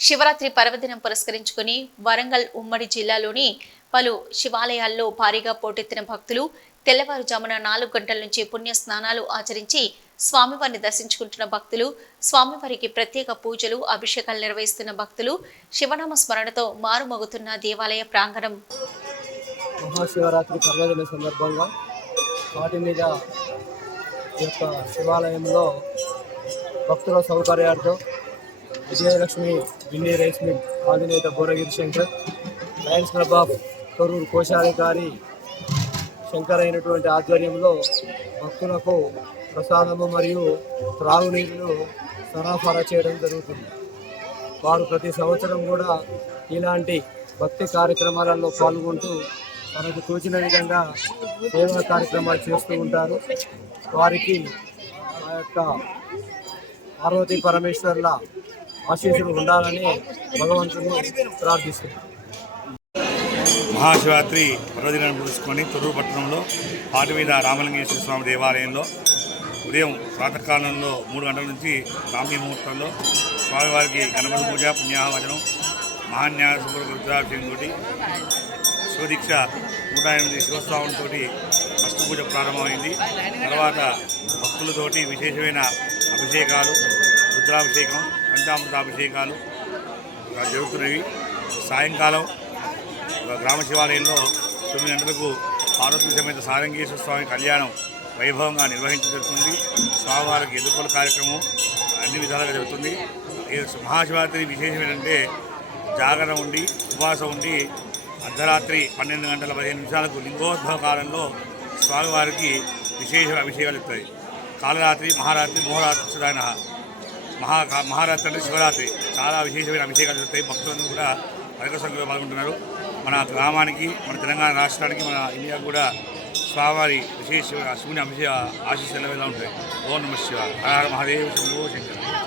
శివరాత్రి పర్వదినం పురస్కరించుకుని వరంగల్ ఉమ్మడి జిల్లాలోని పలు శివాలయాల్లో భారీగా పోటెత్తిన భక్తులు తెల్లవారుజామున నాలుగు గంటల నుంచి పుణ్య స్నానాలు ఆచరించి స్వామివారిని దర్శించుకుంటున్న భక్తులు స్వామివారికి ప్రత్యేక పూజలు అభిషేకాలు నిర్వహిస్తున్న భక్తులు శివనామ స్మరణతో మారుమోగుతున్న దేవాలయ ప్రాంగణం. మహాశివరాత్రి పర్వదిన సందర్భంగా వాటి మీద యొక్క శివాలయంలో భక్తుల సౌకర్యార్థం Vijayalakshmi Binny rice mill ఆధినేత Bhuvanagiri Shankar lions club of Thorrur కోశాధికారి శంకర్ అయినటువంటి ఆధ్వర్యంలో భక్తులకు ప్రసాదము మరియు త్రాగునీరును సరఫరా చేయడం జరుగుతుంది. వారు ప్రతి సంవత్సరం కూడా ఇలాంటి భక్తి కార్యక్రమాలలో పాల్గొంటూ తనకు తోచిన విధంగా సేవా కార్యక్రమాలు చేస్తూ ఉంటారు. వారికి ఆ యొక్క పార్వతీ పరమేశ్వర్ల ఆశీస్సులు ఉండాలని భగవంతుని ప్రార్థిస్తున్నాను మహాశివరాత్రి పర్వదినాన్ని పురుచుకొని తొర్రూరు పట్టణంలో పాటి మీద రామలింగేశ్వర స్వామి దేవాలయంలో ఉదయం ప్రాతకాలంలో మూడు గంటల నుంచి బ్రాహ్మీ ముహూర్తంలో స్వామివారికి గణపతి పూజ పుణ్యాహవచనం మహాన్యాయ సుబ్ర రుద్రాభిషేకంతో శివదీక్ష నూట ఎనిమిది శివస్వాములతో ఫస్ట్ పూజ ప్రారంభమైంది. తర్వాత భక్తులతోటి విశేషమైన అభిషేకాలు రుద్రాభిషేకం పంచామృతాభిషేకాలు జరుగుతున్నవి సాయంకాలం గ్రామ శివాలయంలో తొమ్మిది గంటలకు పార్వతీ సమేత సారంగేశ్వర స్వామి కళ్యాణం వైభవంగా నిర్వహించబడుతుంది స్వామివారికి ఎదుర్కొల కార్యక్రమం అన్ని విధాలుగా జరుగుతుంది. మహాశివరాత్రి విశేషం ఏంటంటే జాగరణ ఉండి ఉపవాసం ఉండి అర్ధరాత్రి పన్నెండు గంటల పదిహేను నిమిషాలకు లింగోద్భవ కాలంలో స్వామివారికి విశేష అభిషేకాలు ఇస్తాయి. కాలరాత్రి మహారాత్రి మోహరాత్రి సుధాన మహా మహారాత్రి అంటే శివరాత్రి. చాలా విశేషమైన అభిషేకాలు జరుగుతాయి. భక్తులందరూ కూడా అధిక సంఖ్యలో పాల్గొంటున్నారు. మన గ్రామానికి మన తెలంగాణ రాష్ట్రానికి మన ఇండియాకు కూడా స్వామివారి విశేష శివుని అభిషేక ఆశీస్సులు ఎలా ఉంటాయి. ఓం నమ శివ హర మహాదేవ్ శంభో శంకర్